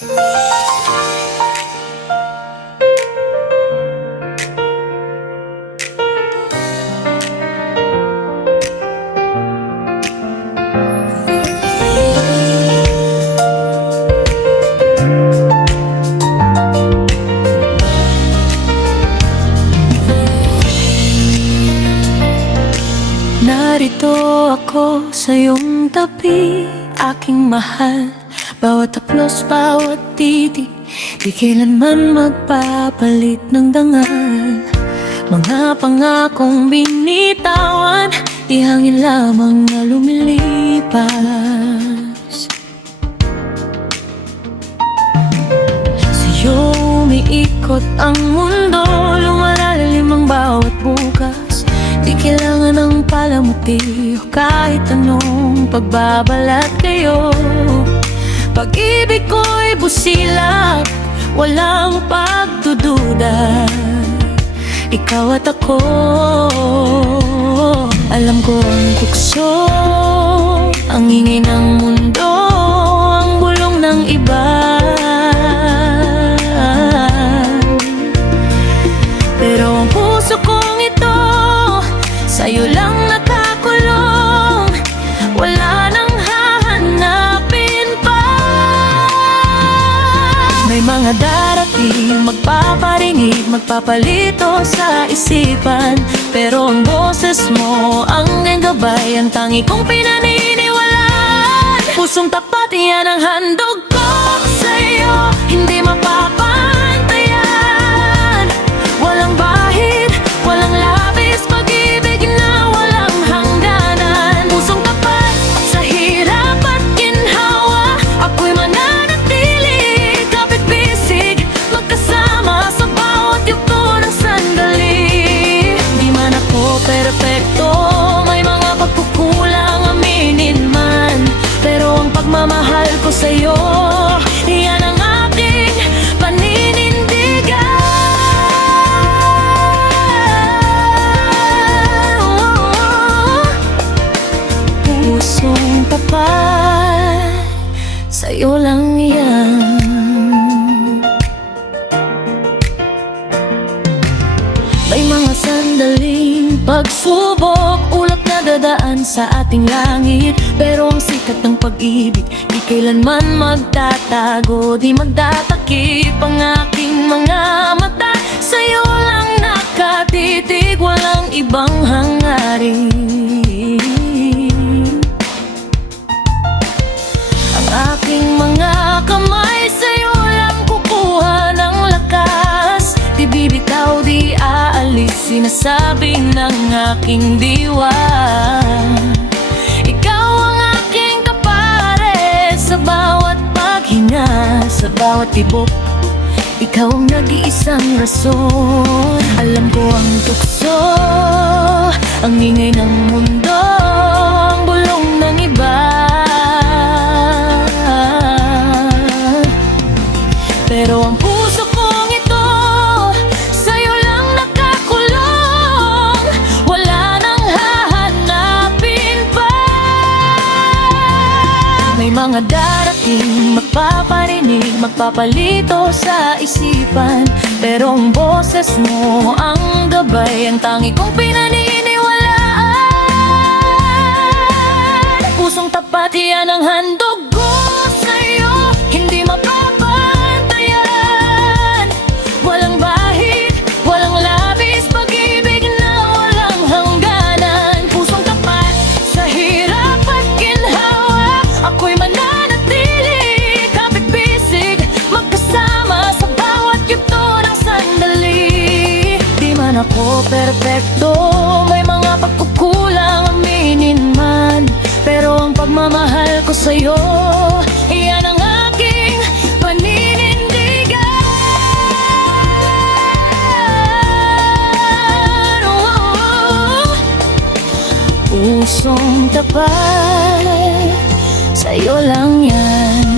Narito ako sa iyong tabi, aking mahal. Bawat haplos, bawat titig, di kailanman magpapalit ng dangal. Mga pangakong binitawan, di hangin lamang na lumilipas. Sa'yo umiikot ang mundo, lumalalim ang bawat bukas. Di kailangan ng palamuti o kahit anong pagbabalat kayo. Pag-ibig ko'y busilak, walang pagdududa. Ikaw at ako, alam ko ang tukso, ang ingay ng mundo, ang bulong ng iba. Pero ang puso kong ito, sa'yo lang nakakulong, wala nang hahanapin pa. May mga darating, magpaparinig, magpapalito sa isipan, pero ang boses mo, ang gabay, ang tangi kong pinaniniwalaan. Pusong tapat, yan ang handog ko sa'yo, hindi mapapantayan. Walang bahid, walang labis, pag-ibig na walang hangganan. Pusong tapat sa hirap at ginhawa, ako'y mananatili, kapit-bisig, magkasama sa bawat yugto ng sandali. Di man ako perpekto, may mga pagkukulang, aminin man, pero ang pagmamahal ko sa'yo, yan ang aking paninindigan. Pusong tapat, sa'yo lang yan. May mga sandaling pagsubok, ulap na dadaan sa ating langit, pero ang sikat ng pag-ibig di kailanman magtatago, di magtatakip ang aking mga mata. Sa'yo lang nakatitig, walang ibang hangarin. Ang aking mga kamay sa'yo lang kukuha ng lakas, di bibitaw, di aalis, sinasabi ng aking diwa. Ikaw ang aking kapare, sa bawat paghinga, sa bawat tibok, ikaw ang nag-iisang rason. Alam ko ang tukso, ang ingay ng mundo, ang bulong ng iba, pero ang puso kong ito, sa'yo lang nakakulong, wala nang hahanapin pa. May mga darating, magpaparinig, magpapalito sa isipan, pero ang boses mo, ang gabay, ang tangi kong pinaniniwalaan. Pusong tapat, yan ang handog ko sa'yo, hindi mapapantayan. Walang bahid, walang labis, pag-ibig na walang hangganan. Pusong tapat sa hirap at ginhawa, ako'y mananatili, kapit-bisig, magkasama sa bawat yugto ng sandali. Di man ako perpekto, may mga pagkukulang, aminin man, pero ang pagmamahal ko sa'yo, yan ang aking paninindigan. Pusong tapat, sa'yo lang yan.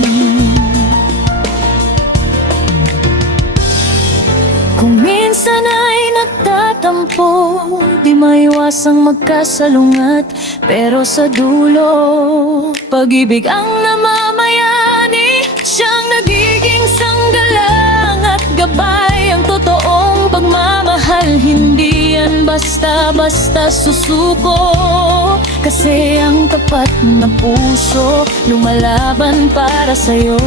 Kung minsan ay nagtatampo, di maiwasang magkasalungat, pero sa dulo, pag-ibig ang namamayani, siyang nagiging basta-basta susuko. Kasi ang tapat na puso lumalaban para sa'yo.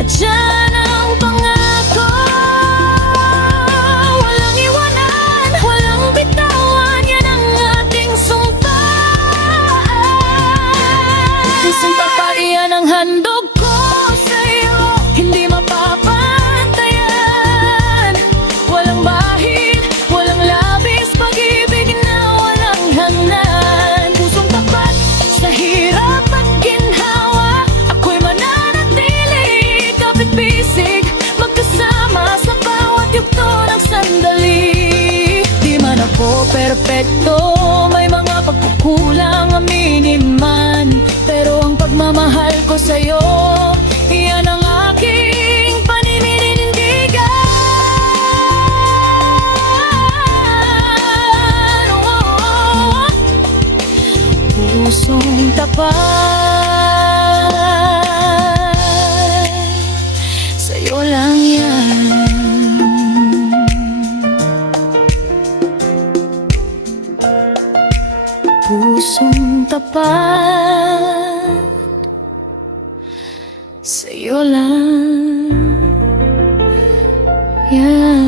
At yan ang pangako, walang iwanan, walang bitawan. Yan ang ating sumpaan. Isang tapat, yan ang handog ko sa'yo. Hindi mapapantayan. Walang bahid, walang labis, pag-ibig na walang hanggan. Pusong tapat sa hirap at ginhawa, ako'y mananatili, kapit-bisig, magkasama sa bawat yugto ng sandali. Di man ako perpekto, may mga pagkukulang, aminin man, pero ang pagmamahal ko sa'yo, yan ang aking paninindigan. Pusong tapat, sa'yo lang yan. Pusong tapat, sa'yo lang yan.